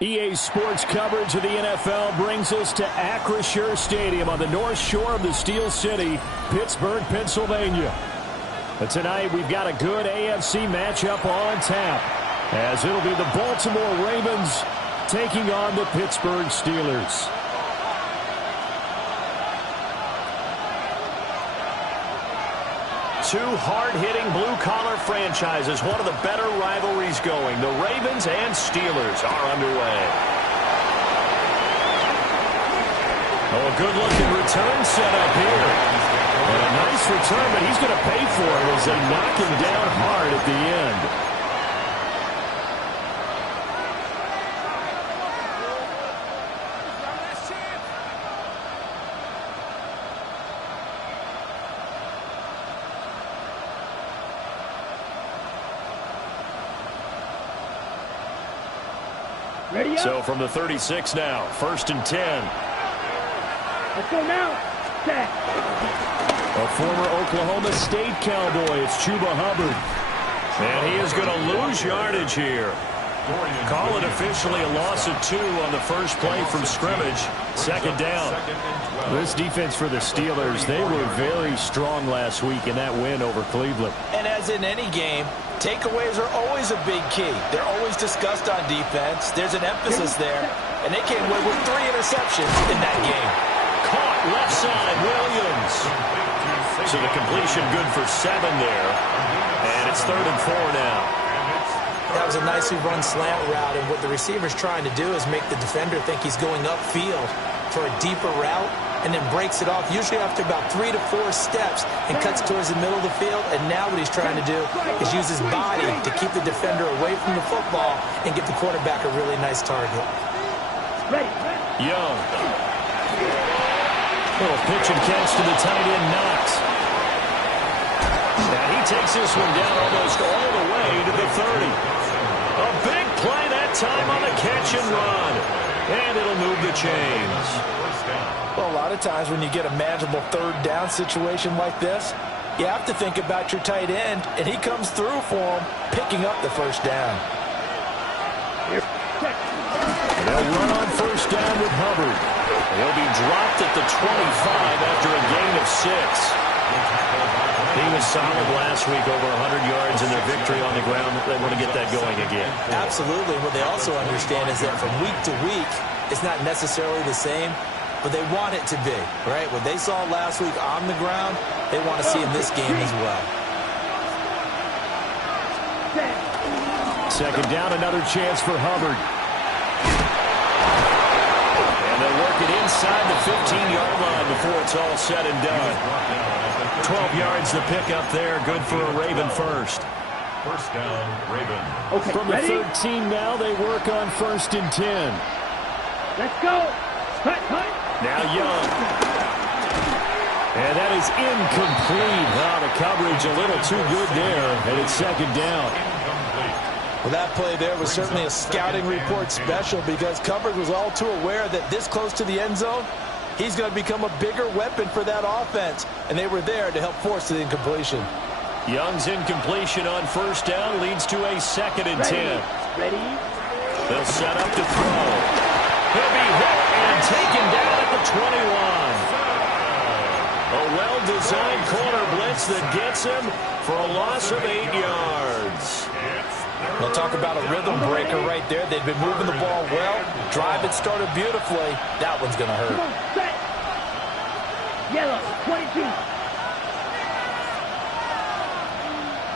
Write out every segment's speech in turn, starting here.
EA Sports coverage of the NFL brings us to Acrisure Stadium on the north shore of the Steel City, Pittsburgh, Pennsylvania. But tonight we've got a good AFC matchup on tap, as it'll be the Baltimore Ravens taking on the Pittsburgh Steelers. Two hard-hitting blue-collar franchises, one of the better rivalries going. The Ravens and Steelers are underway. Oh, a good-looking return set up here. And a nice return, but he's going to pay for it as they knock him down hard at the end. So from the 36 now, 1st and 10. Let's go now. Set. A former Oklahoma State Cowboy, it's Chuba Hubbard. And he is going to lose yardage here. Call it officially a loss of 2 on the first play from scrimmage. 2nd down. This defense for the Steelers, they were very strong last week in that win over Cleveland. And as in any game, takeaways are always a big key. They're always discussed on defense. There's an emphasis there. And they came away with 3 interceptions in that game. Caught left side, Williams. So the completion good for 7 there. And it's 3rd and 4 now. That was a nicely run slant route, and what the receiver's trying to do is make the defender think he's going upfield for a deeper route, and then breaks it off, usually after about 3 to 4 steps, and cuts towards the middle of the field. And now what he's trying to do is use his body to keep the defender away from the football and give the quarterback a really nice target. Young. Little pitch and catch to the tight end, Knox. Now he takes this one down almost all the way to the 30. A big play that time on the catch and run. And it'll move the chains. Well, a lot of times when you get a manageable 3rd down situation like this, you have to think about your tight end, and he comes through for him, picking up the 1st down. They'll run on 1st down with Hubbard. He'll be dropped at the 25 after a gain of 6. He was solid last week, over 100 yards in their victory on the ground. They want to get that going again. Absolutely. What they also understand is that from week to week, it's not necessarily the same, but they want it to be, right? What they saw last week on the ground, they want to see in this game as well. 2nd down, another chance for Hubbard. And they'll work it inside the 15-yard line before it's all said and done. 12 yards the pickup there, good for a Raven first. 1st down, Raven. Okay, From the ready? 13 now, they work on 1st and 10. Let's go. Hut, hut. Now Young. And that is incomplete. Oh, the coverage a little too good there, and it's 2nd down. Well, that play there was certainly a scouting report special, because coverage was all too aware that this close to the end zone, he's going to become a bigger weapon for that offense, and they were there to help force the incompletion. Young's incompletion on 1st down leads to a 2nd and 10. Ready? They'll set up to throw. He'll be hit and taken down at the 21. A well-designed corner blitz that gets him for a loss of 8 yards. We'll talk about a rhythm breaker right there. They've been moving the ball well. Drive had started beautifully. That one's going to hurt. Come on, set. Yellow, 22.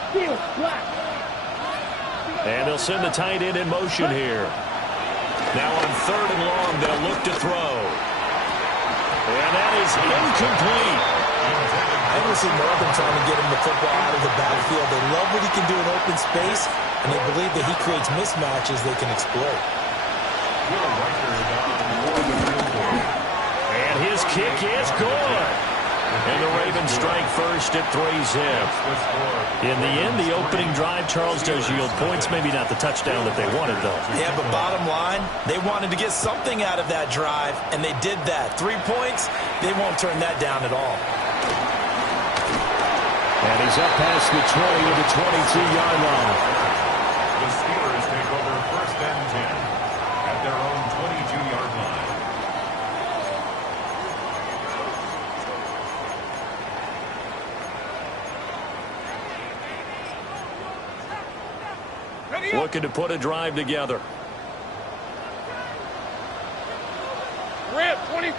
Steel, black. And they'll send the tight end in motion here. Now on 3rd and long, they'll look to throw. And that is incomplete. I can see Northern trying to get him the football out of the backfield. They love what he can do in open space, and they believe that he creates mismatches they can exploit. And his kick is good. And the Ravens strike first at 3-zip. In the end, the opening drive, Charles, does yield points. Maybe not the touchdown that they wanted, though. Yeah, but bottom line, they wanted to get something out of that drive, and they did that. 3 points, they won't turn that down at all. And he's up past the 20 to the 22-yard line. The Steelers take over 1st and 10 at their looking to put a drive together. Rip, 23.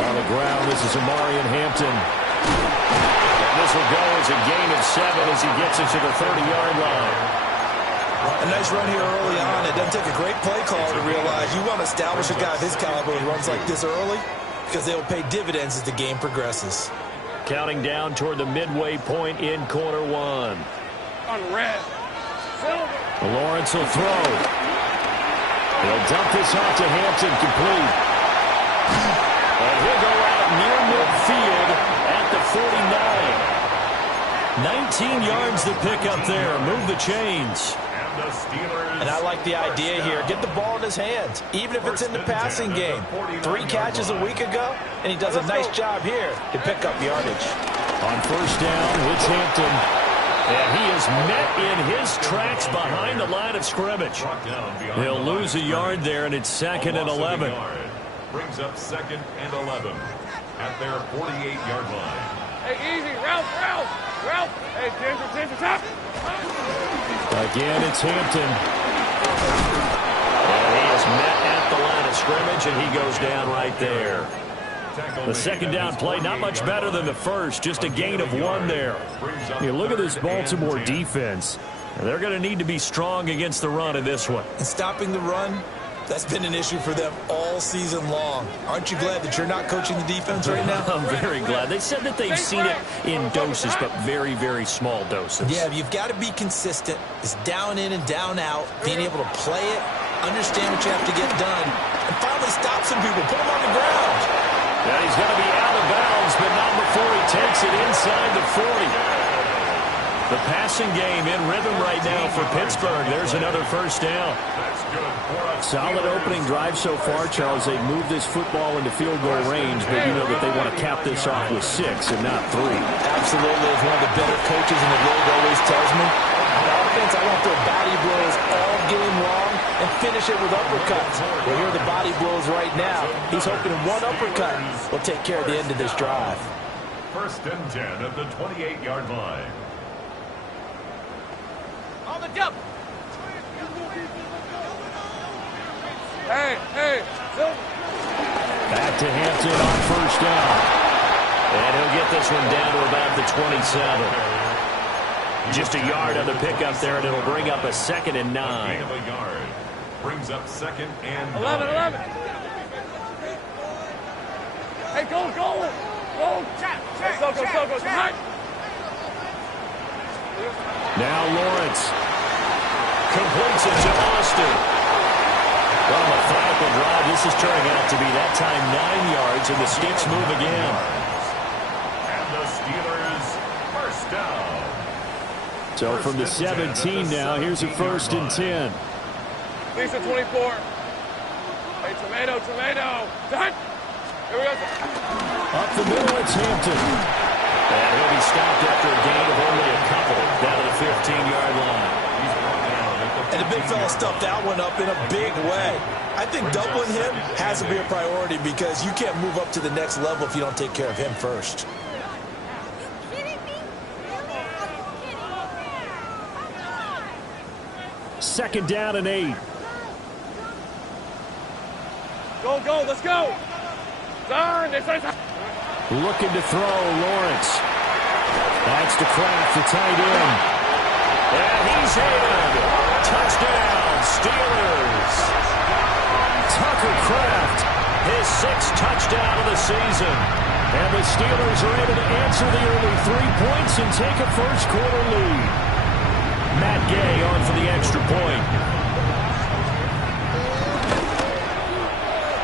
On the ground, this is Omarion Hampton. And this will go as a gain of 7 as he gets it to the 30-yard line. A nice run here early on. It doesn't take a great play caller to realize you want to establish a guy of his caliber who runs like this early because they will pay dividends as the game progresses. Counting down toward the midway point in quarter 1. On red. Silver. Lawrence will throw. He'll dump this off to Hampton, complete. And he'll go out near midfield at the 49. 19 yards to pick up there. Move the chains. And I like the idea here. Get the ball in his hands, even if it's in the passing game. 3 catches a week ago, and he does a nice job here to pick up yardage. On first down, it's Hampton. And he is met in his tracks behind the line of scrimmage. He'll lose a yard there, and it's 2nd and 11. Brings up 2nd and 11 at their 48-yard line. Hey, easy. Ralph. Hey, Ginger, top. Again, it's Hampton. And he is met at the line of scrimmage, and he goes down right there. The second down play, not much better than the first, just a gain of 1 there. You look at this Baltimore defense, and they're going to need to be strong against the run in this one. And stopping the run, that's been an issue for them all season long. Aren't you glad that you're not coaching the defense right now? I'm very glad. They said that they've seen it in doses, but very, very small doses. Yeah, you've got to be consistent. It's down in and down out, being able to play it, understand what you have to get done, and finally stop some people, put them on the ground. Yeah, he's going to be out of bounds, but not before he takes it inside the 40. The passing game in rhythm right now for Pittsburgh. There's another first down. Solid opening drive so far, Charles. They've moved this football into field goal range, but you know that they want to cap this off with 6 and not 3. Absolutely. As one of the better coaches in the league always tells me, on offense, I want to throw body blows all game long and finish it with uppercuts. Well, here are the body blows right now. He's hoping one uppercut will take care of the end of this drive. 1st and 10 at the 28-yard line. On the jump. Hey, Silver. Back to Hampton on first down. And he'll get this one down to about the 27. Just a yard on the pickup there, and it'll bring up a 2nd and 9. Gain of a yard. Brings up 2nd and 11. 9. Hey, go. Check. Go. Behind. Now Lawrence completes it to Austin. Well, a methodical drive. This is turning out to be that time 9 yards, and the Sticks move again. And the Steelers first down. So from the 17 now, here's a 1st and 10. Lisa 24. Hey, tomato. Done. Here we go. Up the middle, it's Hampton. And he'll be stopped after a gain of only a couple down to the 15-yard line. And the big fella stuffed that one up in a big way. I think doubling him has to be a priority because you can't move up to the next level if you don't take care of him first. Second down and 8. Go. Let's go. Done. Looking to throw, Lawrence. That's to Kraft, the tight end. And he's in. Touchdown, Steelers. Tucker Kraft, his 6th touchdown of the season. And the Steelers are able to answer the early 3 points and take a first-quarter lead. Matt Gay on for the extra point.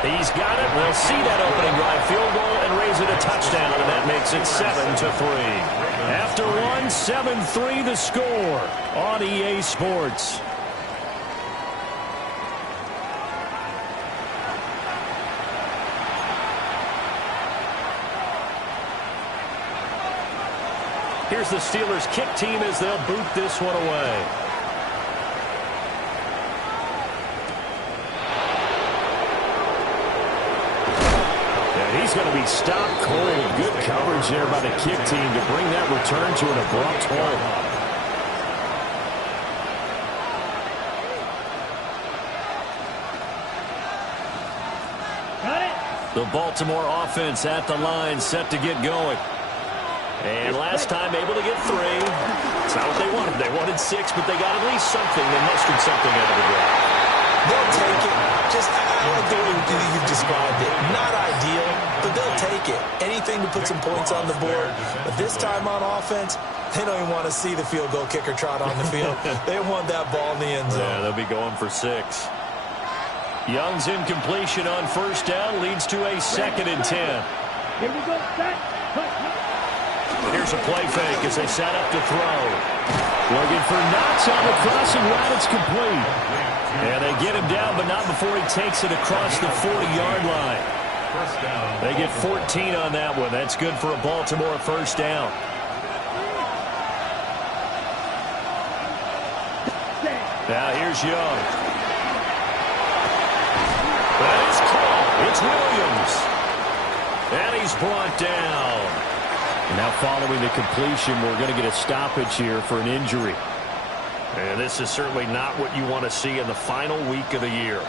He's got it. We'll see that opening drive field goal and raise it a touchdown, and that makes it 7-3. After 7-3 the score on EA Sports. Here's the Steelers kick team as they'll boot this one away. He's going to be stopped cold. Good coverage there by the kick team to bring that return to an abrupt halt. The Baltimore offense at the line, set to get going. And last time able to get 3. It's not what they wanted. They wanted 6, but they got at least something. They mustered something out of the drive. They'll take it. Just, I like the way you've described it. Not ideal, but they'll take it. Anything to put some points on the board. But this time on offense, they don't even want to see the field goal kicker trot on the field. They want that ball in the end zone. Yeah, they'll be going for 6. Young's incompletion on first down leads to a 2nd and 10. Here we go, set. Here's a play fake as they set up to throw. Looking for Knox on the crossing route. It's complete. And they get him down, but not before he takes it across the 40-yard line. They get 14 on that one. That's good for a Baltimore first down. Now here's Young. And it's caught. It's Williams. And he's brought down. Now following the completion, we're going to get a stoppage here for an injury. And this is certainly not what you want to see in the final week of the year.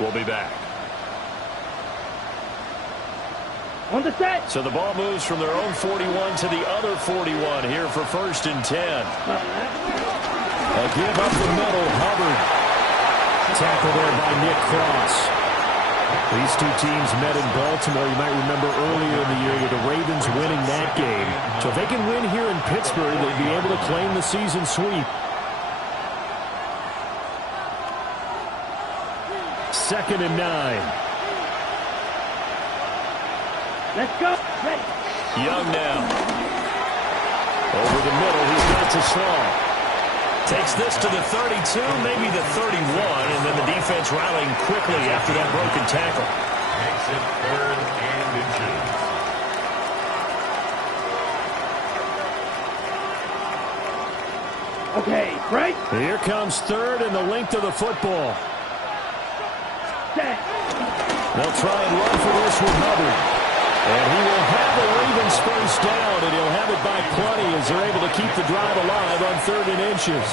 We'll be back. On the set. So the ball moves from their own 41 to the other 41 here for 1st and 10. A give up the middle, Hubbard. Tackle there by Nick Cross. These two teams met in Baltimore. You might remember earlier in the year with the Ravens winning that game. So if they can win here in Pittsburgh, they'd be able to claim the season sweep. 2nd and 9. Let's go. Ready. Young now. Over the middle, he's got to Slaw. Takes this to the 32, maybe the 31, and then the defense rallying quickly after that broken tackle. Makes it 3rd and inches. Okay, right. Here comes 3rd and the length of the football. Set. They'll try and run for this with Hubbard. And he will have the Ravens first down, and he'll have it by plenty as they're able to keep the drive alive on 3rd and inches.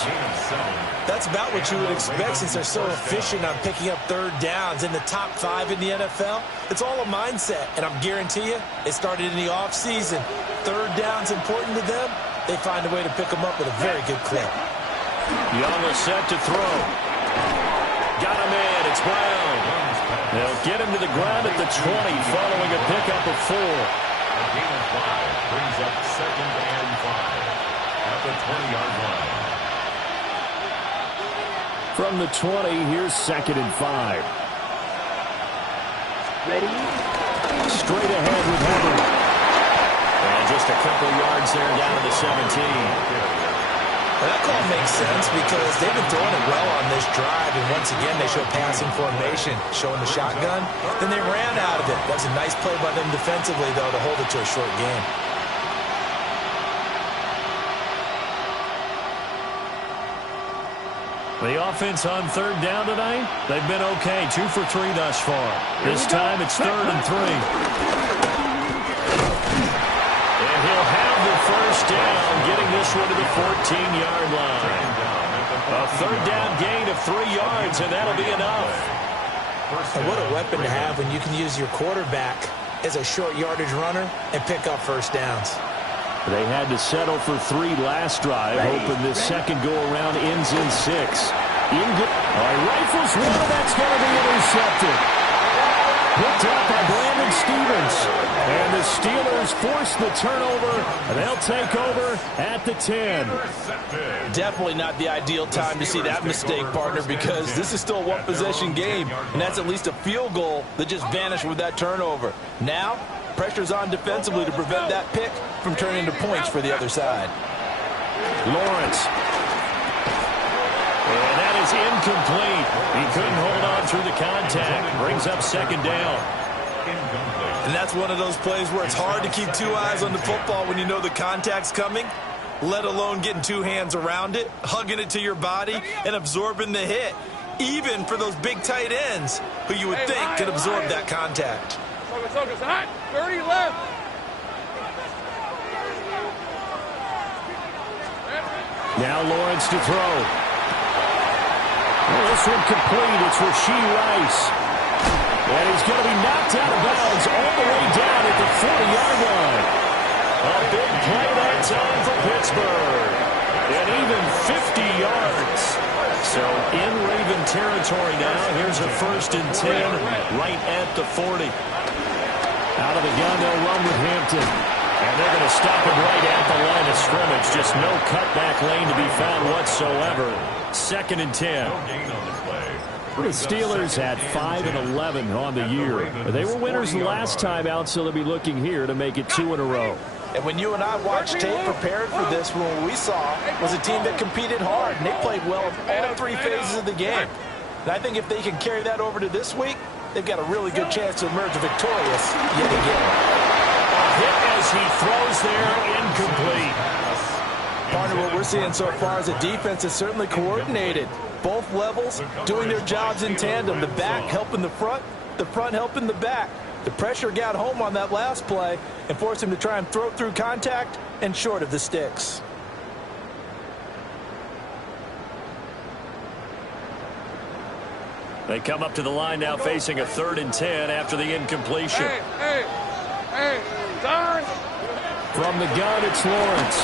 That's about what you would expect since they're so efficient on picking up 3rd downs. In the top 5 in the NFL, it's all a mindset. And I'm guarantee you, it started in the offseason. 3rd down's important to them. They find a way to pick them up with a very good clip. Young is set to throw. Got him in. It's Brown. They'll get him to the ground at the 20 following a pickup of 4. A gain of 5 brings up 2nd and 5 at the 20-yard line. From the 20, here's 2nd and 5. Ready. Straight ahead with Hubbard. And just a couple yards there down to the 17. And that call makes sense because they've been throwing it well on this drive, and once again they show passing formation, showing the shotgun. Then they ran out of it. That's a nice play by them defensively, though, to hold it to a short game. The offense on 3rd down tonight, they've been okay. 2 for 3 thus far. This time it's 3rd and 3. And he'll have the first down, getting this one to the 14-yard line. A 3rd down gain of 3 yards, and that'll be enough. And what a weapon to have when you can use your quarterback as a short yardage runner and pick up first downs. They had to settle for 3 last drive, hoping this second go-around ends in 6. Rifles one, that's going to be intercepted. Picked up by Brandon Stevens. And the Steelers force the turnover, and they'll take over at the 10. Definitely not the ideal time to see that mistake, partner, because this is still a one-possession game, and that's at least a field goal that just vanished with that turnover. Now, pressure's on defensively to prevent that pick from turning into points for the other side. Lawrence. And that is incomplete. He couldn't hold on through the contact. Brings up 2nd down. And that's one of those plays where it's hard to keep 2 eyes on the football when you know the contact's coming, let alone getting 2 hands around it, hugging it to your body, and absorbing the hit, even for those big tight ends who you would think could absorb that contact. Focus, hot. 30 left. Now Lawrence to throw. Well, this one complete. It's Rashee Rice. And he's going to be knocked out of bounds all the way down at the 40-yard line. A big play that time for Pittsburgh. And even 50 yards. So in Raven territory now. Here's a 1st and 10 right at the 40. Out of the gun, they'll run with Hampton. And they're going to stop him right at the line of scrimmage. Just no cutback lane to be found whatsoever. 2nd and 10. The Steelers had 5 and 11 on the year. They were winners last time out, so they'll be looking here to make it 2 in a row. And when you and I watched tape prepared for this, what we saw was a team that competed hard, and they played well in all 3 phases of the game. And I think if they can carry that over to this week, they've got a really good chance to emerge victorious yet again. A hit as he throws there, incomplete. Partner, what we're seeing so far is a defense is certainly coordinated. Both levels doing their jobs in tandem. The back helping the front helping the back. The pressure got home on that last play and forced him to try and throw through contact and short of the sticks. They come up to the line now facing a 3rd and 10 after the incompletion. Hey, darn. From the gun, it's Lawrence.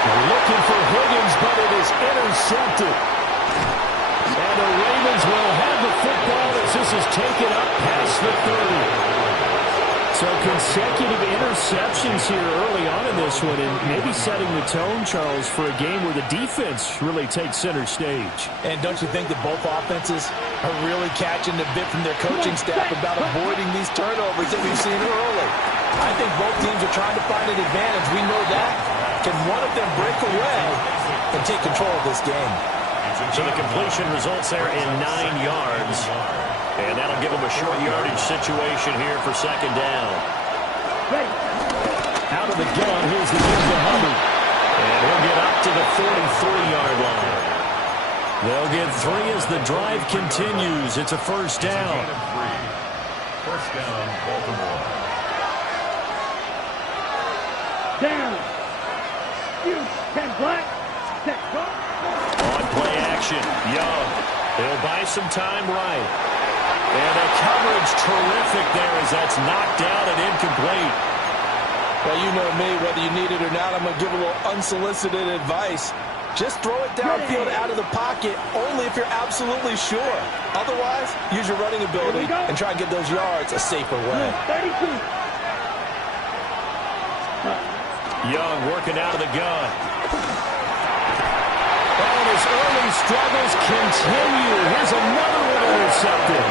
They're looking for Higgins, but it is intercepted. And the Ravens will have the football as this is taken up past the 30. So consecutive interceptions here early on in this one, and maybe setting the tone, Charles, for a game where the defense really takes center stage. And don't you think that both offenses are really catching the bit from their coaching staff about avoiding these turnovers that we've seen early? I think both teams are trying to find an advantage. We know that. Can one of them break away and take control of this game? So the completion results there in 9 yards. And that'll give them a short yardage situation here for 2nd down. Out of the gun, here's the kick to Hubbard. And he'll get up to the 43-yard line. They'll get 3 as the drive continues. It's a 1st down. 1st down, Baltimore. Down. You, 10 black. 10 black. On play action, Young. He'll buy some time right. And the coverage terrific there as that's knocked down and incomplete. Well, you know me, whether you need it or not, I'm going to give a little unsolicited advice. Just throw it downfield out of the pocket only if you're absolutely sure. Otherwise, use your running ability and try and get those yards a safer way. 32. Young working out of the gun. And his early struggles continue. Here's another one intercepted.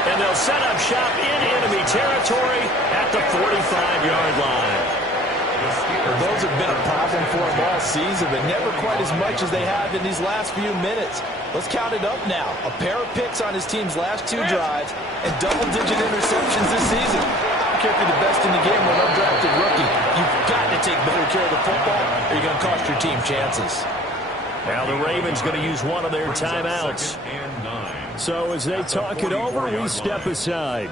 And they'll set up shop in enemy territory at the 45-yard line. Those have been a problem for him all season, but never quite as much as they have in these last few minutes. Let's count it up now. A pair of picks on his team's last 2 drives and double-digit interceptions this season. I don't care if you're the best in the game or an undrafted rookie. You've got to take better care of the football or you're going to cost your team chances. Now the Ravens going to use one of their timeouts. So as they talk it over, we step aside.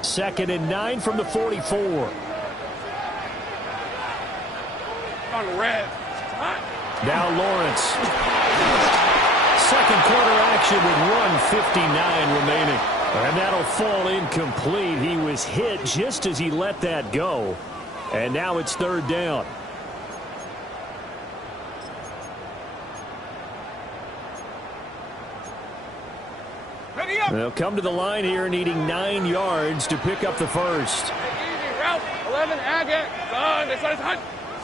2nd and 9 from the 44. On the red. Now Lawrence. 2nd quarter action with 1:59 remaining. And that'll fall incomplete. He was hit just as he let that go. And now it's 3rd down. They'll come to the line here needing 9 yards to pick up the first. Easy, route 11, Agate. This side's hot.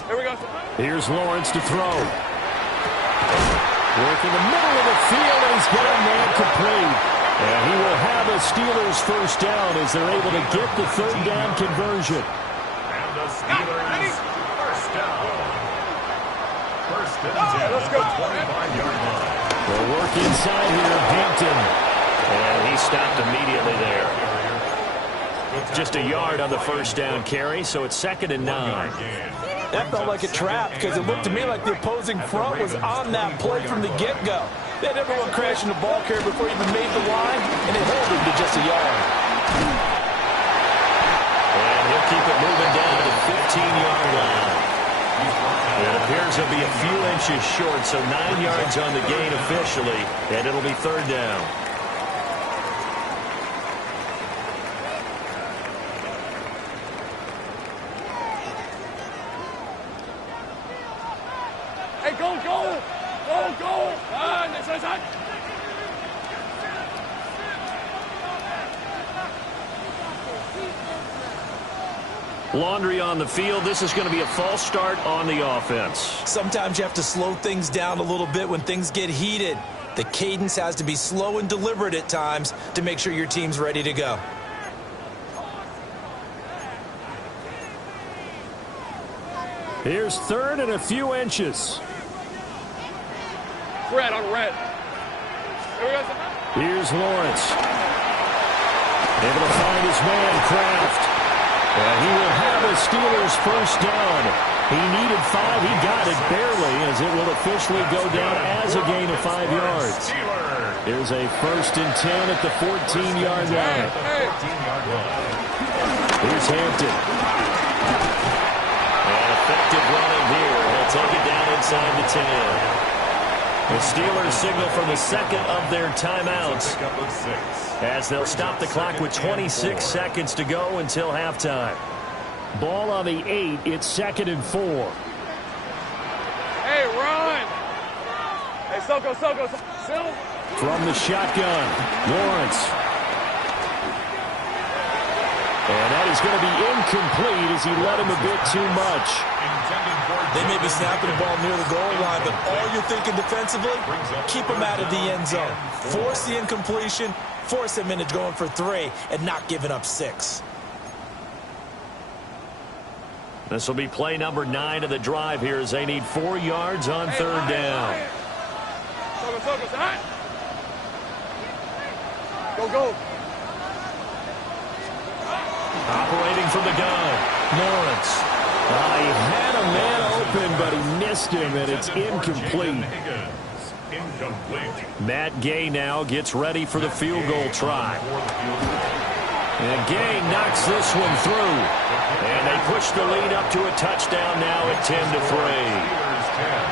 Here we go. Here's Lawrence to throw. Work in the middle of the field, and he's got a man complete. And he will have a Steelers first down as they're able to get the 3rd down conversion. And the Steelers first down. 1st and 10. Let's go. 25-yard line. They'll work inside here, Hampton. And he stopped immediately there. Just a yard on the first down carry, so it's 2nd and 9. That felt like a trap because it looked to me like the opposing front was on that play from the get-go. They had everyone crashing the ball carrier before he even made the line, and they held him to just a yard. And he'll keep it moving down to the 15-yard line. And a appears he'll be a few inches short, so 9 yards on the gain officially, and it'll be third down. Hey, go! Inside. Laundry on the field. This is going to be a false start on the offense. Sometimes you have to slow things down a little bit when things get heated. The cadence has to be slow and deliberate at times to make sure your team's ready to go. Here's third and a few inches. Red on red. Here's Lawrence. Able to find his man, Kraft. And he will have a Steelers first down. He needed 5. He got it barely, as it will officially go down as a gain of 5 yards. Here's a 1st and 10 at the 14-yard line. Here's Hampton. And effective running here. He'll take it down inside the 10. The Steelers signal from the second of their timeouts as they'll stop the clock with 26 seconds to go until halftime. Ball on the 8. It's 2nd and 4. Hey, run! Hey, Soko. From the shotgun, Lawrence. And that is going to be incomplete as he led him a bit too much. They may be snapping the ball near the goal line, but all you're thinking defensively, keep them out of the end zone. Force the incompletion, force them into going for 3, and not giving up 6. This will be play number 9 of the drive here as they need 4 yards on third down. Soko, side. Go. Operating from the gun, Lawrence. He had a man open, but he missed him, and it's incomplete. Matt Gay now gets ready for the field goal try. And Gay knocks this one through. And they push the lead up to a touchdown now at 10-3.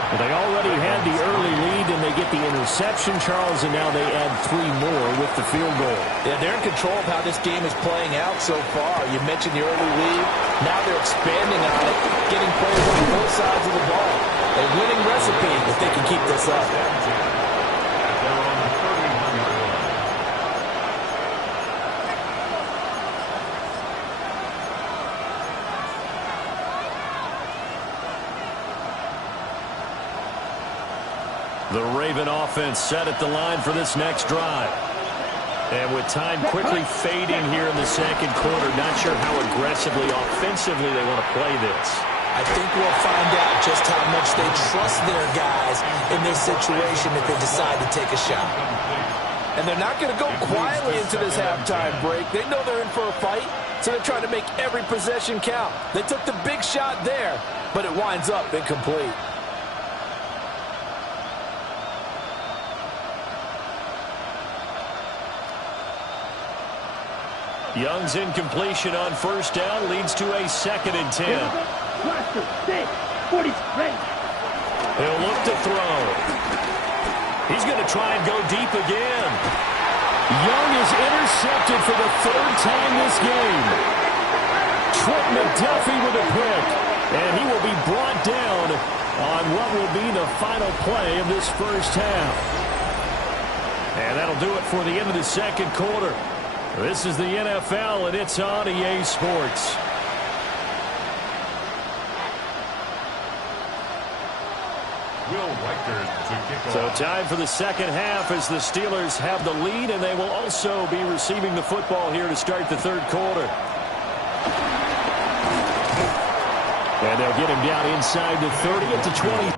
Well, they already had the early lead, and they get the interception, Charles, and now they add 3 more with the field goal. Yeah, they're in control of how this game is playing out so far. You mentioned the early lead. Now they're expanding on it, getting players on both sides of the ball. A winning recipe if they can keep this up. The Raven offense set at the line for this next drive. And with time quickly fading here in the second quarter, not sure how aggressively, offensively they want to play this. I think we'll find out just how much they trust their guys in this situation if they decide to take a shot. And they're not going to go quietly into this halftime break. They know they're in for a fight, so they're trying to make every possession count. They took the big shot there, but it winds up incomplete. Young's incompletion on first down leads to a 2nd and 10. He'll look to throw. He's going to try and go deep again. Young is intercepted for the 3rd time this game. Trent McDuffie with a pick, and he will be brought down on what will be the final play of this first half. And that'll do it for the end of the second quarter. This is the NFL, and it's on EA Sports. So time for the second half as the Steelers have the lead, and they will also be receiving the football here to start the third quarter. And they'll get him down inside the 30 at the 20.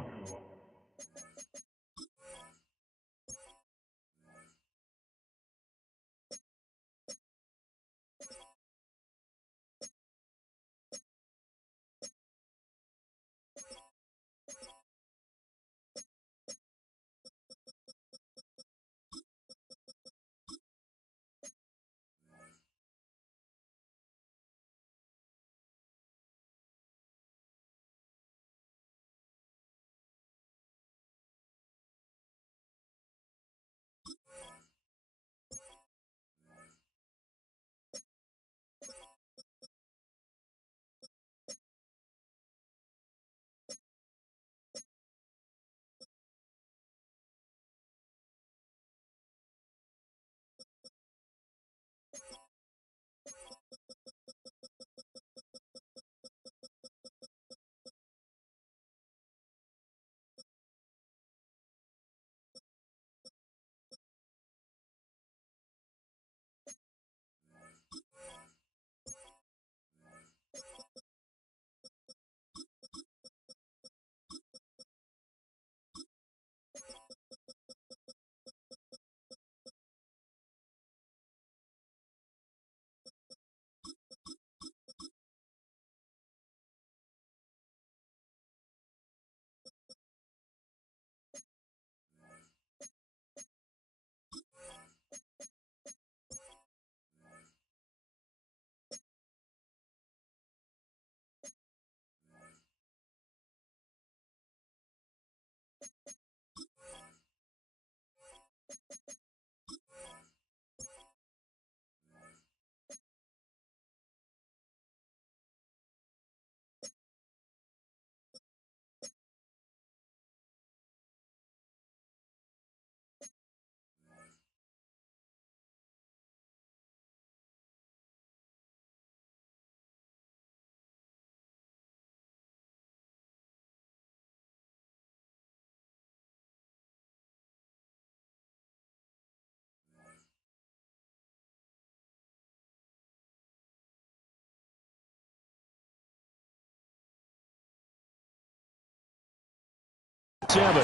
7. The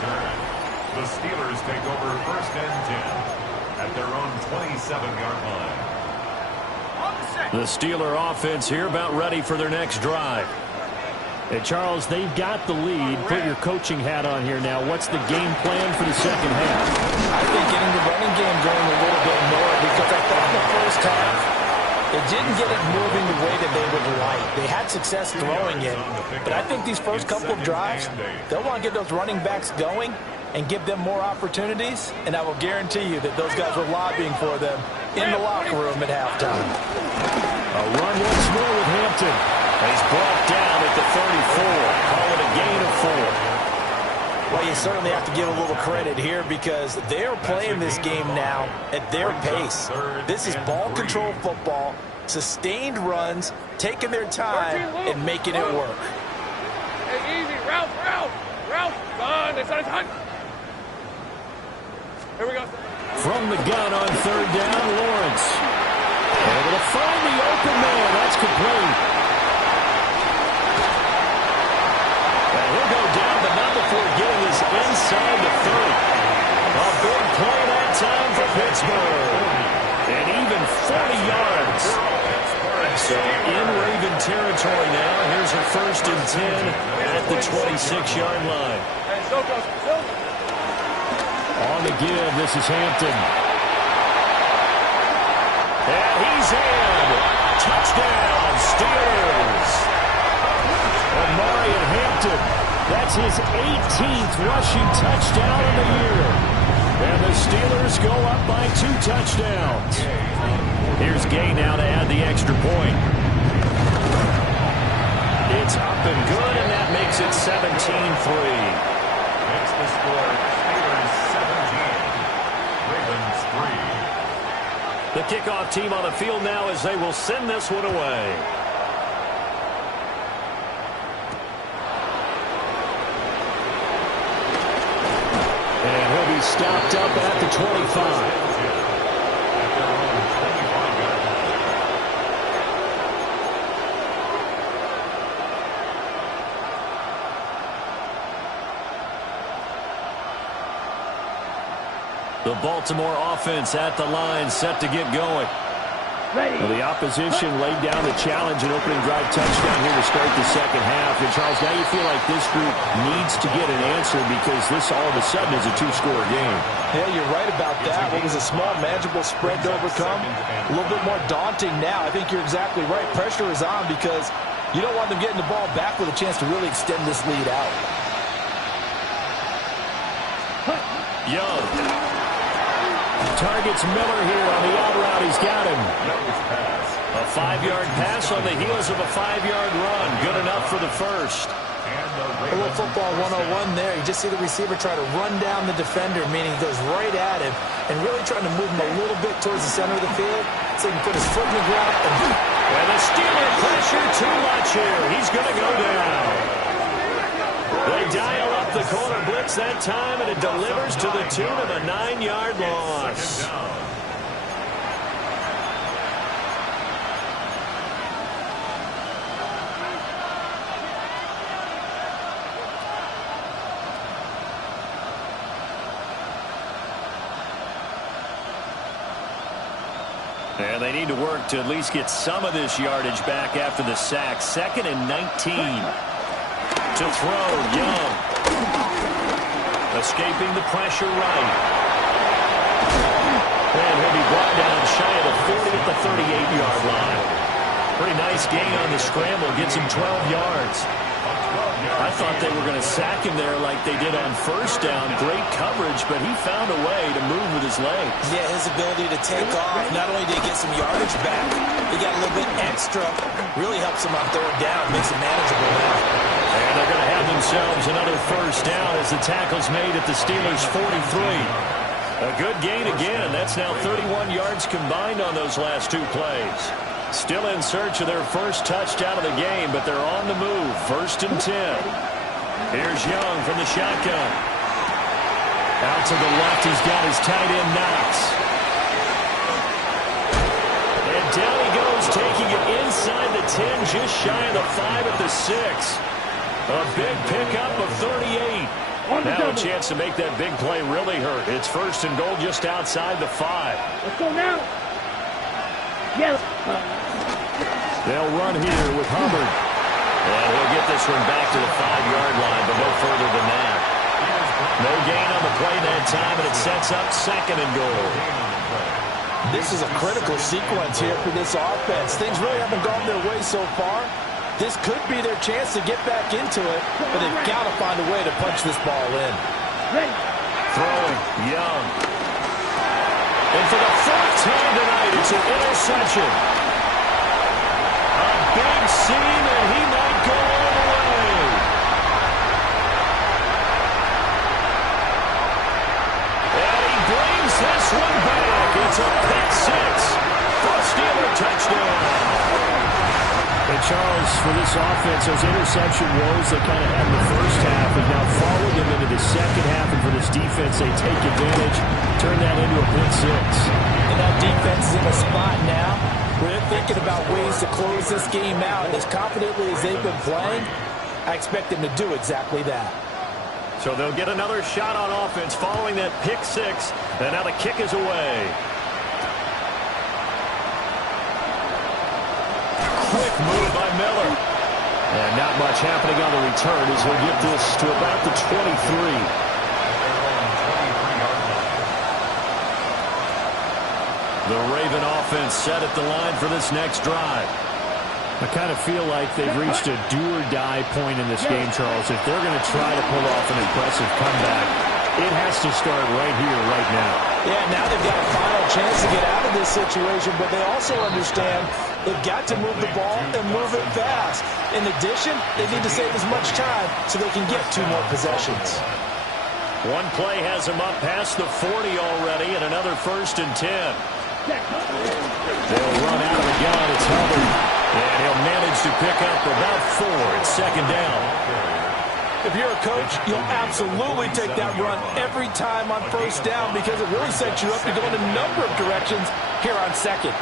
Steelers take over 1st and 10 at their own 27-yard line. The Steeler offense here about ready for their next drive. Hey, Charles, they've got the lead. Put your coaching hat on here now. What's the game plan for the second half? I think getting the running game going a little bit more, because I thought in the first half it didn't get it moving the way that they would like. They had success throwing it, but I think these first couple of drives, they'll want to get those running backs going and give them more opportunities, and I will guarantee you that those guys were lobbying for them in the locker room at halftime. A run once more with Hampton. He's brought down at the 34. Call it a gain of 4. Well, you certainly have to give a little credit here because they're playing this game now at their pace. This is ball control football, sustained runs, taking their time and making it work. Hey, easy. Ralph. Gun. It's on his hunt. Here we go. From the gun on 3rd down, Lawrence. Able to find the open man. That's complete. And he'll go down, but not before getting this inside the 30. A big play that time for Pittsburgh. And even 40 yards. So in Raven territory now. Here's her 1st and 10 at the 26-yard line. Hey, Silko. On the give, this is Hampton. And he's in. Touchdown, Steelers. Omarion Hampton. That's his 18th rushing touchdown of the year. And the Steelers go up by 2 touchdowns. Here's Gay now to add the extra point. It's up and good, and that makes it 17-3. Makes the score Steelers 17, Ravens 3. The kickoff team on the field now as they will send this one away. And he'll be stopped up at the 25. The Baltimore offense at the line, set to get going. Ready. Well, the opposition laid down the challenge and opening drive touchdown here to start the second half. And, Charles, now you feel like this group needs to get an answer because this all of a sudden is a 2-score game. Yeah, you're right about that. What was a small, manageable spread to overcome, a little bit more daunting now. I think you're exactly right. Pressure is on because you don't want them getting the ball back with a chance to really extend this lead out. Young. Targets Miller here on the out route. He's got him. A 5-yard pass on the heels of a 5-yard run. Good enough for the first. A little football 101 there. You just see the receiver try to run down the defender, meaning he goes right at him and really trying to move him a little bit towards the center of the field so he can put his foot in the ground. And the Steeler pressure too much here. He's going to go down. They dial up the corner blitz that time, and it delivers to the tune of a 9-yard loss. And they need to work to at least get some of this yardage back after the sack. 2nd and 19. To throw, Young. Escaping the pressure right. And he'll be brought down shy of the 40 at the 38-yard line. Pretty nice gain on the scramble. Gets him 12 yards. I thought they were going to sack him there like they did on 1st down. Great coverage, but he found a way to move with his legs. Yeah, his ability to take off, not only did he get some yardage back, he got a little bit extra. Really helps him on 3rd down, makes it manageable now. And they're going to have themselves another 1st down as the tackle's made at the Steelers' 43. A good gain again. That's now 31 yards combined on those last 2 plays. Still in search of their first touchdown of the game, but they're on the move. 1st and 10. Here's Young from the shotgun. Out to the left, he's got his tight end Knox. And down he goes, taking it inside the 10, just shy of the 5 at the 6. A big pickup of 38. Now a chance to make that big play really hurt. It's 1st and goal just outside the 5. Let's go now. Yes. They'll run here with Hubbard. And he'll get this one back to the 5-yard line, but no further than that. No gain on the play that time, and it sets up 2nd and goal. This is a critical sequence here for this offense. Things really haven't gone their way so far. This could be their chance to get back into it, but they've got to find a way to punch this ball in. Throwing, Young. And for the 4th time tonight, it's an interception. A big seam, and he might go all the way. And he brings this one back. It's a pick 6 for a Steeler touchdown. And Charles, for this offense, those interception woes they kind of had in the first half have now followed them into the second half. And for this defense, they take advantage, turn that into a pick 6. And that defense is in a spot now where they're thinking about ways to close this game out. And as confidently as they've been playing, I expect them to do exactly that. So they'll get another shot on offense following that pick 6. And now the kick is away. Quick move by Miller. And not much happening on the return as he'll get this to about the 23. The Raven offense set at the line for this next drive. I kind of feel like they've reached a do-or-die point in this game, Charles. If they're going to try to pull off an impressive comeback, it has to start right here, right now. Yeah, now they've got a final chance to get out of this situation, but they also understand they've got to move the ball and move it fast. In addition, they need to save as much time so they can get 2 more possessions. One play has them up past the 40 already, and another 1st and 10. They'll run out of the gun. It's Hubbard. And he'll manage to pick up about 4. It's 2nd down. If you're a coach, you'll absolutely take that run every time on 1st down because it really sets you up to go in a number of directions here on 2nd.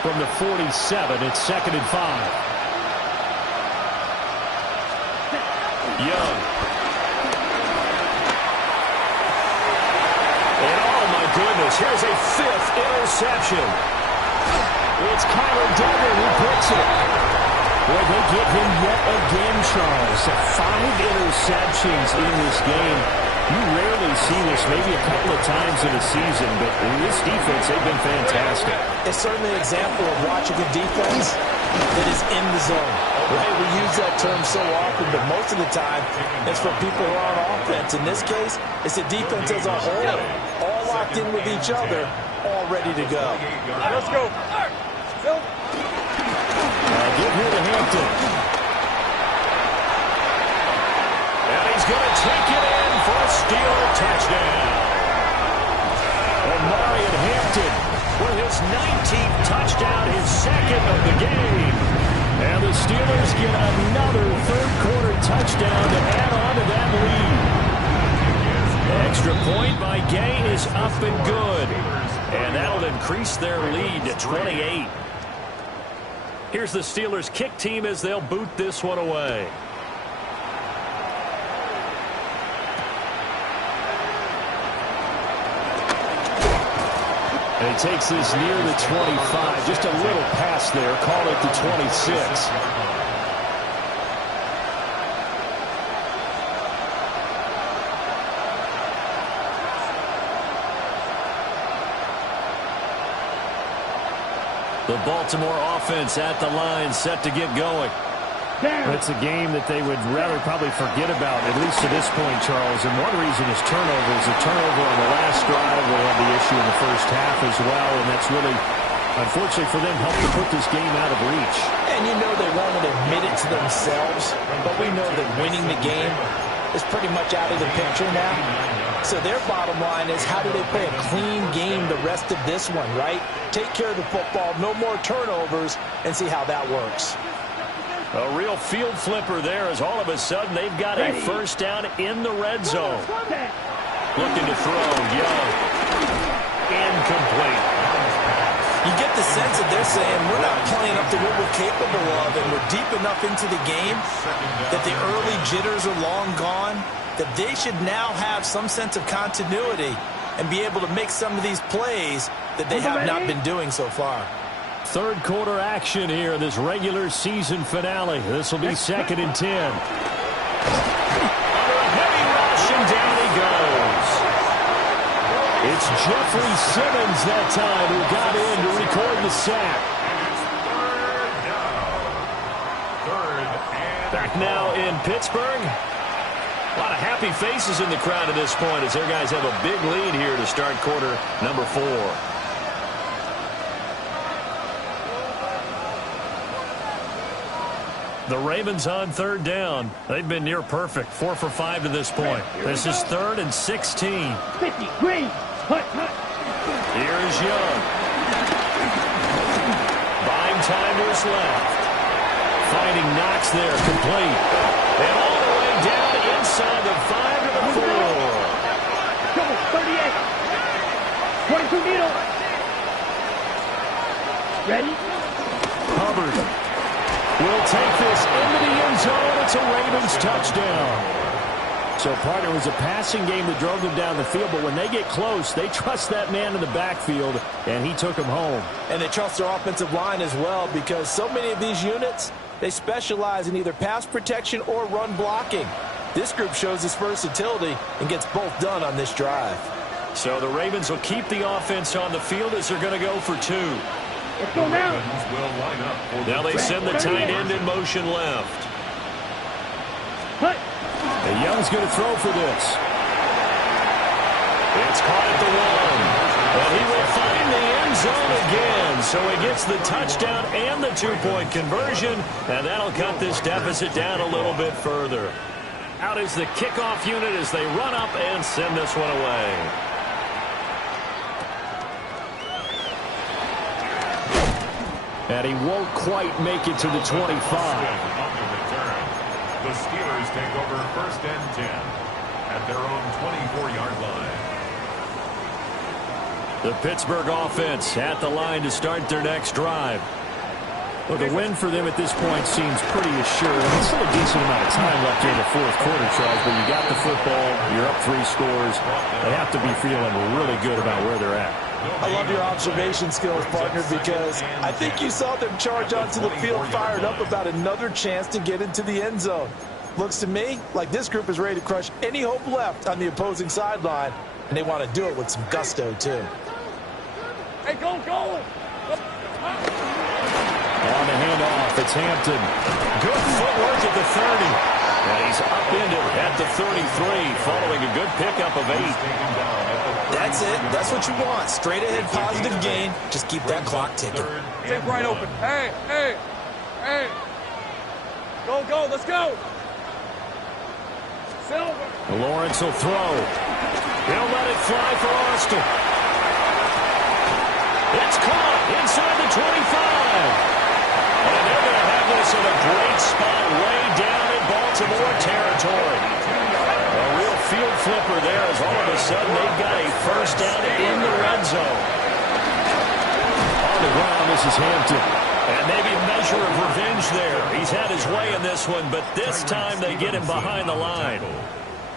From the 47, it's 2nd and 5. Young. And oh my goodness, here's a 5th interception. It's Kyler Duggar who picks it. Boy, they get him yet again, Charles. 5 interceptions in this game. You rarely see this, maybe a couple of times in a season, but in this defense, they've been fantastic. It's certainly an example of watching a defense that is in the zone. Right? We use that term so often, but most of the time, it's for people who are on offense. In this case, it's the defense as a whole, all locked in with each other, all ready to go. Let's go. Give here to Hampton. And he's going to take it in for a Steeler touchdown. And Marion Hampton with his 19th touchdown, his 2nd of the game. And the Steelers get another 3rd-quarter touchdown to add on to that lead. Extra point by Gay is up and good. And that'll increase their lead to 28. Here's the Steelers kick team as they'll boot this one away. And he takes this near the 25. Just a little pass there. Call it the 26. The Baltimore offense at the line, set to get going. That's a game that they would rather probably forget about, at least to this point, Charles. And one reason is turnovers. A turnover on the last drive, they had the issue in the first half as well, and that's really, unfortunately for them, helped to put this game out of reach. And you know they won't admit it to themselves, but we know that winning the game is pretty much out of the picture now. So their bottom line is, how do they play a clean game the rest of this one, right? Take care of the football, no more turnovers, and see how that works. A real field flipper there as all of a sudden they've got a 1st down in the red zone. Looking to throw, Young. Incomplete. You get the sense that they're saying we're not playing up to what we're capable of, and we're deep enough into the game that the early jitters are long gone, that they should now have some sense of continuity and be able to make some of these plays that they have not been doing so far. Third quarter action here in this regular season finale. This will be 2nd and 10. Under a heavy rush, and down he goes. It's Jeffrey Simmons that time who got in to record the sack. Back now in Pittsburgh. A lot of happy faces in the crowd at this point as their guys have a big lead here to start quarter number 4. The Ravens on 3rd down. They've been near perfect. 4 for 5 to this point. This is 3rd and 16. 50, green. Here's Young. Buying time to his left. Finding Knox there, complete. And all the way down inside the 5 to the 4. Double 38. 22 needle. Ready? Hubbard will take this into the end zone. It's a Ravens touchdown. So, partner, it was a passing game that drove them down the field, but when they get close, they trust that man in the backfield, and he took him home. And they trust their offensive line as well, because so many of these units, they specialize in either pass protection or run blocking. This group shows its versatility and gets both done on this drive. So the Ravens will keep the offense on the field as they're going to go for 2. Let's go now. Now they send the tight end in motion left. Cut. And Young's going to throw for this. It's caught at the 1. And he will find the end zone again. So he gets the touchdown and the 2-point conversion. And that'll cut this deficit down a little bit further. Out is the kickoff unit as they run up and send this one away. And he won't quite make it to the 25. The Steelers take over 1st and 10 at their own 24-yard line. The Pittsburgh offense at the line to start their next drive. Well, the win for them at this point seems pretty assured. There's still a decent amount of time left here in the 4th quarter, Charles, but you got the football, you're up 3 scores. They have to be feeling really good about where they're at. I love your observation skills, partner, because I think you saw them charge onto the field fired up about another chance to get into the end zone. Looks to me like this group is ready to crush any hope left on the opposing sideline, and they want to do it with some gusto, too. Hey, go! On the handoff, it's Hampton. Good footwork at the 30. And he's up into at the 33, following a good pickup of 8. That's it. That's what you want. Straight ahead positive gain. Just keep that clock ticking. Take right open. Hey! Go, let's go! Silver! Lawrence will throw. He'll let it fly for Austin. It's caught inside the 25. And they're going to have this in a great spot way down in Baltimore territory. A real field flipper there as all of a sudden they've got a 1st down in the red zone. On the ground, this is Hampton. And maybe a measure of revenge there. He's had his way in this one, but this time they get him behind the line.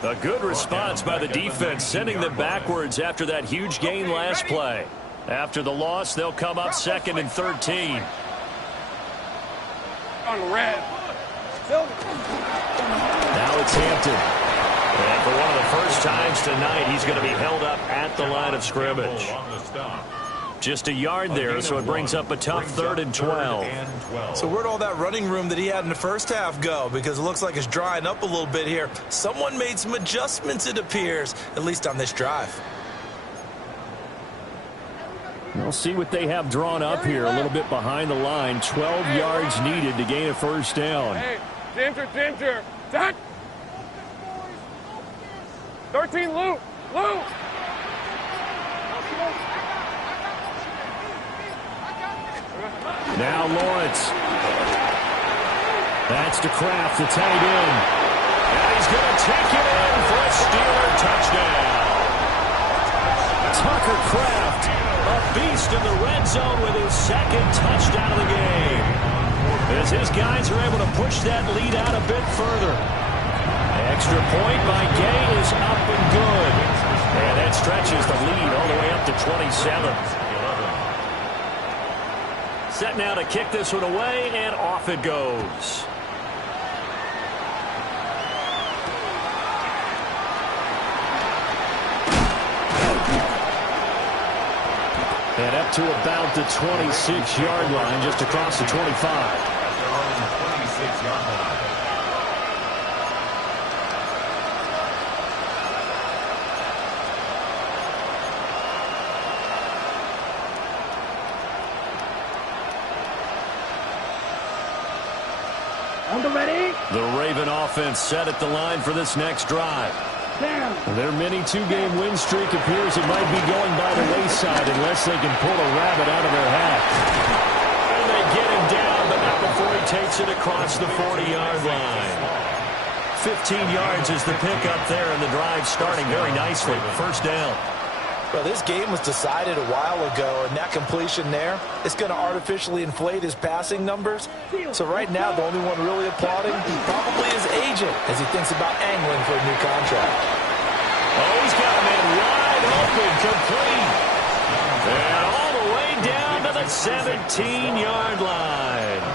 A good response by the defense, sending them backwards after that huge gain last play. After the loss, they'll come up 2nd and 13. On red. Silver. Now it's Hampton. And for one of the first times tonight, he's going to be held up at the line of scrimmage. Just a yard there, so it brings up a tough 3rd and 12. So where'd all that running room that he had in the first half go? Because it looks like it's drying up a little bit here. Someone made some adjustments, it appears, at least on this drive. We'll see what they have drawn up here a little bit behind the line. 12 yards needed to gain a 1st down. Hey, Ginger. Dot. 13, Lou. Now Lawrence. That's to Kraft, the tight end. And he's going to take it in for a Steeler touchdown. Tucker Kraft A beast in the red zone with his second touchdown of the game. As his guys are able to push that lead out a bit further. Extra point by Gay is up and good. And that stretches the lead all the way up to 27. Set now to kick this one away, and off it goes. And up to about the 26-yard line, just across the 25. At their own 26-yard line. On the ready. The Raven offense set at the line for this next drive. Down. Their mini two-game win streak appears it might be going by the wayside unless they can pull a rabbit out of their hat. And they get him down, but not before he takes it across the 40-yard line. 15 yards is the pickup there, and the drive starting very nicely. First down. Well, this game was decided a while ago, and that completion there, it's going to artificially inflate his passing numbers. So right now, the only one really applauding probably his agent as he thinks about angling for a new contract. Oh, he's got a man wide open, complete. And all the way down to the 17-yard line.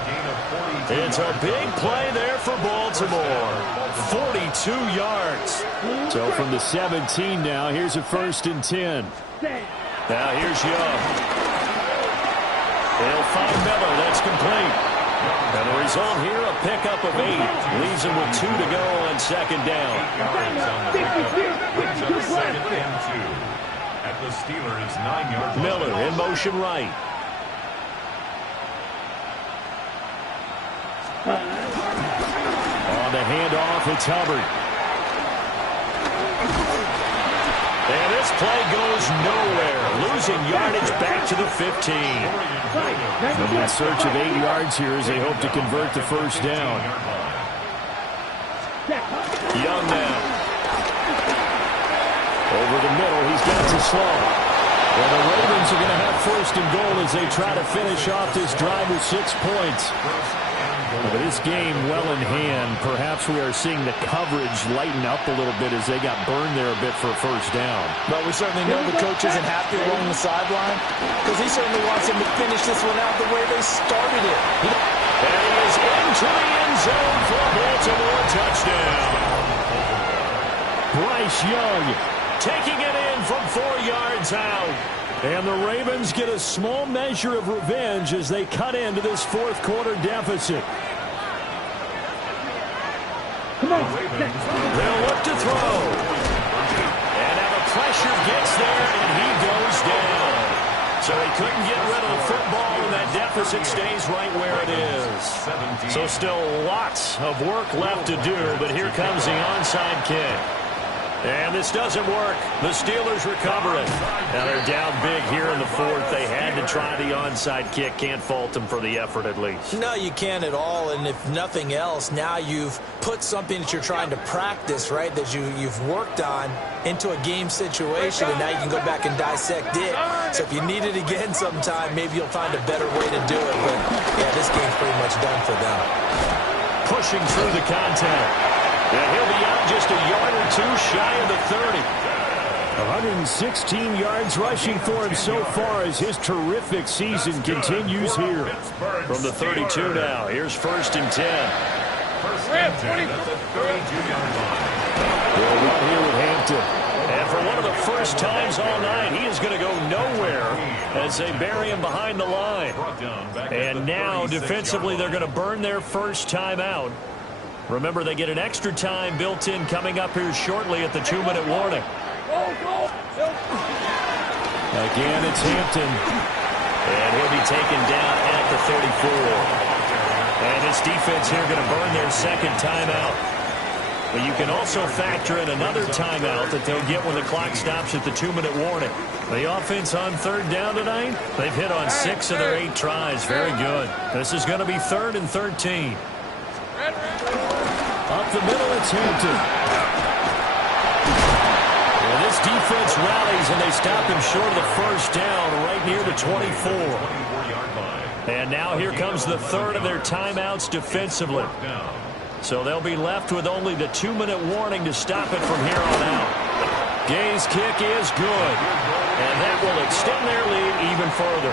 It's a big play there for Baltimore. 42 yards. So from the 17 now, here's a 1st and 10. Now here's Young. They'll find Miller. That's complete. And the result here, a pickup of 8. Leaves him with 2 to go on second down. Second and 2. At the Steelers' 9-yard line. Miller in motion right. On the handoff, it's Hubbard. And this play goes nowhere. Losing yardage back to the 15. They'll be in search of 8 yards here as they hope to convert the first down. Young now. Over the middle, he's got to slow. Well, the Ravens are going to have 1st and goal as they try to finish off this drive with 6 points. But this game well in hand. Perhaps we are seeing the coverage lighten up a little bit as they got burned there a bit for a first down. But we certainly know the coach isn't happy along the sideline because he certainly wants them to finish this one out the way they started it. And he is into the end zone for a Baltimore touchdown. Bryce Young Taking it in from 4 yards out. And the Ravens get a small measure of revenge as they cut into this 4th quarter deficit. Come on. They'll look to throw. And now the pressure gets there, and he goes down. So he couldn't get rid of the football, and that deficit stays right where it is. So still lots of work left to do, but here comes the onside kick. And this doesn't work. The Steelers recover it. Now they're down big here in the 4th. They had to try the onside kick. Can't fault them for the effort at least. No, you can't at all. And if nothing else, now you've put something that you're trying to practice, right, that you've worked on into a game situation, and now you can go back and dissect it. So if you need it again sometime, maybe you'll find a better way to do it. But, yeah, this game's pretty much done for them. Pushing through the contact. And he'll be out just a yard or 2 shy of the 30. 116 yards rushing for him so far as his terrific season continues here. From the 32 now, here's 1st and 10. First and 10 at the 32-yard line. They'll run here with Hampton. And for one of the first times all night, he is going to go nowhere as they bury him behind the line. And now, defensively, they're going to burn their first time out. Remember, they get an extra time built in coming up here shortly at the 2-minute warning. Again, it's Hampton. And he'll be taken down at the 34. And this defense here going to burn their second timeout. But you can also factor in another timeout that they'll get when the clock stops at the 2-minute warning. The offense on 3rd down tonight, they've hit on 6 of their 8 tries. Very good. This is going to be 3rd and 13. Up the middle, it's Hampton. And this defense rallies, and they stop him short of the first down right near the 24. And now here comes the third of their timeouts defensively. So they'll be left with only the 2-minute warning to stop it from here on out. Gay's kick is good, and that will extend their lead even further.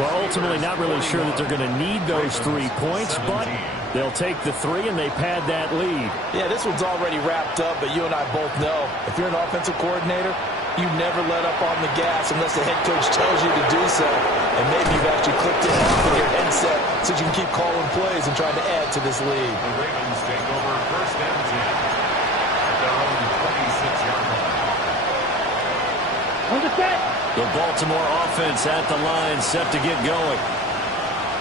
Well, ultimately not really sure that they're going to need those 3 points, but they'll take the 3 and they pad that lead. Yeah, this one's already wrapped up, but you and I both know if you're an offensive coordinator, you never let up on the gas unless the head coach tells you to do so. And maybe you've actually clicked it off in your headset so you can keep calling plays and trying to add to this lead. The Ravens take over first and 10 at their own 26-yard line. On the set. The Baltimore offense at the line, set to get going.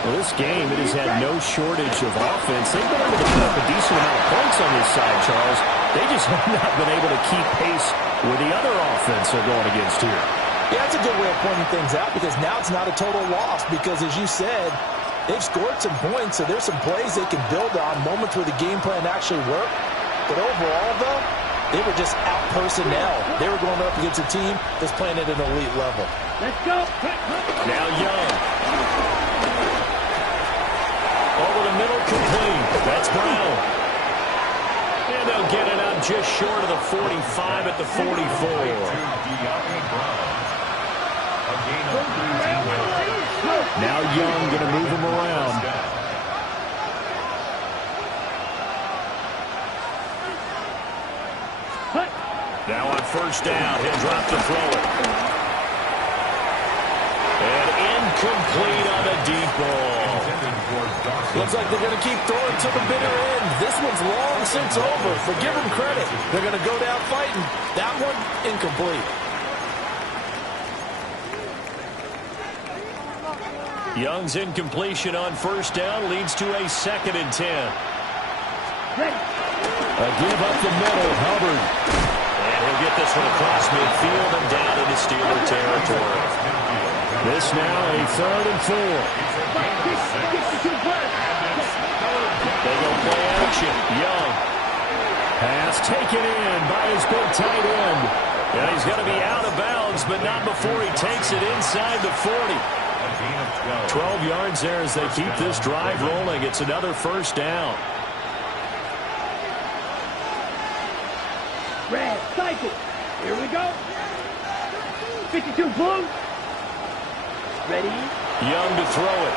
Well, this game, it has had no shortage of offense. They've been able to put up a decent amount of points on this side, Charles. They just have not been able to keep pace with the other offense they're going against here. Yeah, that's a good way of pointing things out because now it's not a total loss because, as you said, they've scored some points, so there's some plays they can build on, moments where the game plan actually worked. But overall, though, they were just out personnel. They were going up against a team that's playing at an elite level. Let's go. Now Young. Over the middle, complete. That's Brown. And they'll get it out just short of the 45 at the 44. Now Young going to move him around. Now on first down, he'll drop to throw it. And incomplete on a deep ball. Looks like they're going to keep throwing to the bitter end. This one's long since over, but give them credit. They're going to go down fighting. That one, incomplete. Young's incompletion on first down leads to a 2nd and 10. A give up the middle, Hubbard. And he'll get this one across midfield and down into Steeler territory. This now a 3rd and 4. They go play action. Young. Pass taken in by his big tight end. And he's going to be out of bounds, but not before he takes it inside the 40. 12 yards there as they keep this drive rolling. It's another first down. Red, cycle. Here we go. 52 blue. Ready. Young to throw it.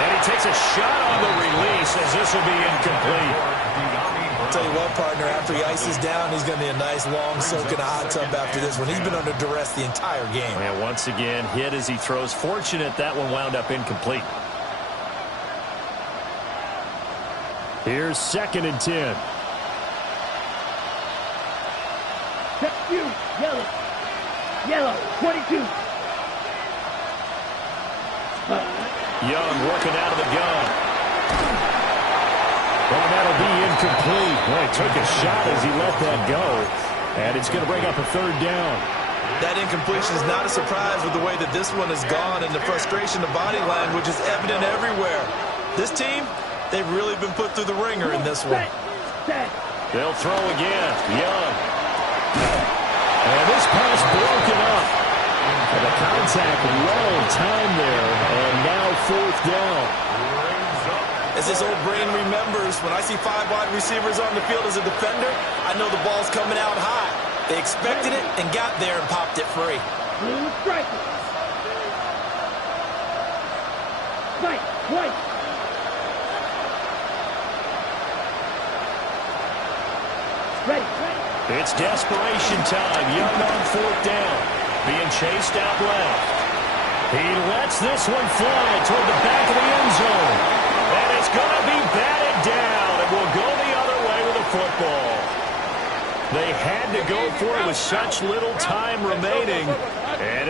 And he takes a shot on the release as this will be incomplete. I'll tell you what, partner, after he ices down, he's going to be a nice long soak in a hot tub after this one. He's been under duress the entire game. And once again, hit as he throws. Fortunate that one wound up incomplete. Here's 2nd and 10. Check you. Yellow. Yellow. 22. Young working out of the gun. Well, that'll be incomplete. Well, he took a shot as he let that go. And it's going to bring up a 3rd down. That incompletion is not a surprise with the way that this one has gone, and the frustration of body language is evident everywhere. This team, they've really been put through the ringer in this one. They'll throw again. Young. And this pass broken up. And the contact well timed there. And now 4th down. As this old brain remembers, when I see 5 wide receivers on the field as a defender, I know the ball's coming out high. They expected it and got there and popped it free. Blue strike. Right, white. Ready. It's desperation time. Young on 4th down. Being chased out left. He lets this one fly toward the back of the end zone. And it's going to be batted down. And will go the other way with the football. They had to go for it with such little time remaining. And